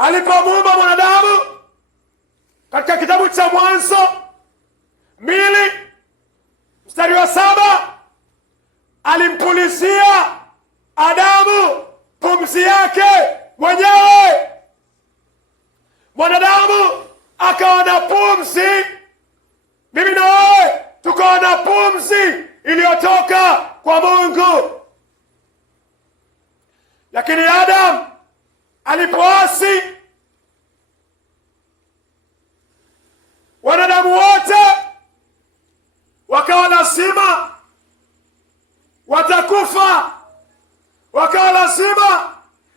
alipomuumba mwanadamu katika kitabu cha Mwanzo 2:7 alimpulizia Adamu pumzi yake mwenyewe. Mwanadamu akawa na pumzi, mimi na wewe tukawa na pumzi iliyotoka kwa Mungu. Lakini Adamu alipoasi, wanadamu wote wakawa lazima watakufa, wakawa lazima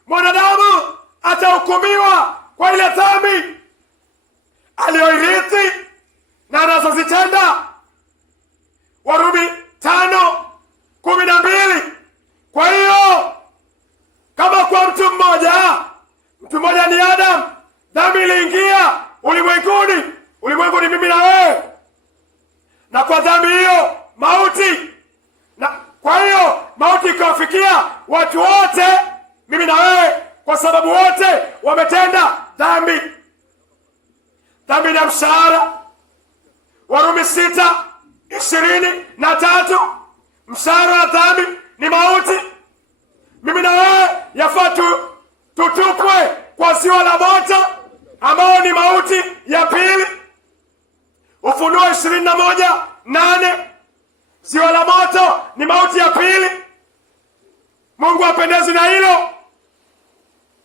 mwanadamu atahukumiwa kwa ile dhambi aliyoirithi na anazozitenda. Warumi 5:12. Kwa hiyo kama kwa mtu mmoja ni Adamu, dhambi iliingia ulimwenguni. Ulimwengu ni mimi na wewe, na kwa dhambi hiyo mauti, na kwa hiyo mauti ikawafikia watu wote, mimi na wewe, kwa sababu wote wametenda dhambi. Dhambi ni mshahara. Warumi 6:23. Mshahara wa dhambi ni mauti. Mimi na wewe yafaa tutupwe kwa ziwa la moto ambao ni mauti ya pili. Ufunuo 21:8. Ziwa la moto ni mauti ya pili. Mungu apendezwi na hilo,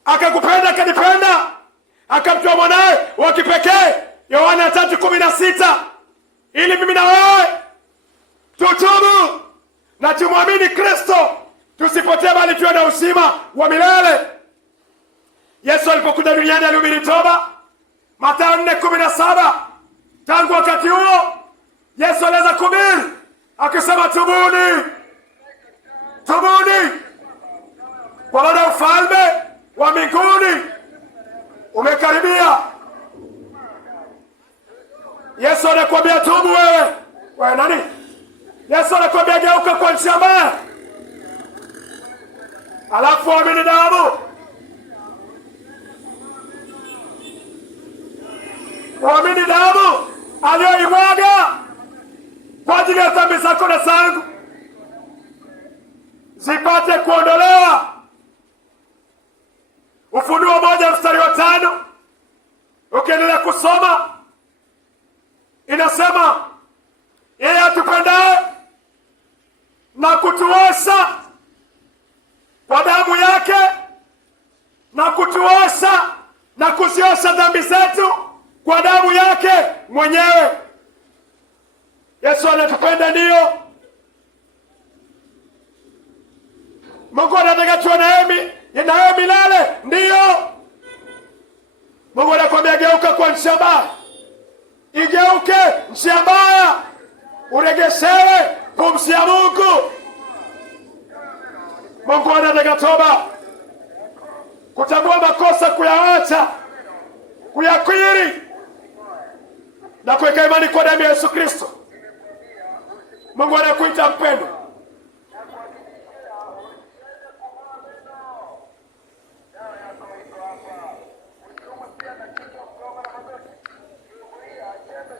akakupenda, akanipenda, akamtoa mwanae wa kipekee, Yohana 3:16, ili mimi na wewe tutubu na tumwamini Kristo, tusipotee bali tuwe na uzima wa milele. Yesu alipokuja duniani alihubiri toba, Mathayo 4:17. Tangu wakati huo Yesu alianza kuhubiri akisema, tubuni, tubuni, kwa maana ufalme wa mbinguni umekaribia. Yesu anakuambia tubu wewe nani? Yesu anakuambia geuka kwa njia mbaya, alafu amini damu, uamini damu aliyoimwaga kwa ajili ya dhambi zako na zangu zipate kuondolewa. Ufunuo 1:5, ukiendelea kusoma inasema, yeye atupendaye na kutuosha kwa damu yake na kutuosha na kuziosha dhambi zetu kwa damu yake mwenyewe. Yesu anatupenda, ndio. Mungu anataka tuwe naye milele, ndio. Mungu anakuambia geuka kwa njia mbaya, igeuke njia mbaya, uregeshewe pumzi ya Mungu. Mungu anataka toba, kutambua makosa, kuyawacha, kuyakiri na kuweka imani kwa damu ya Yesu Kristo. Mungu anakuita mpendwa.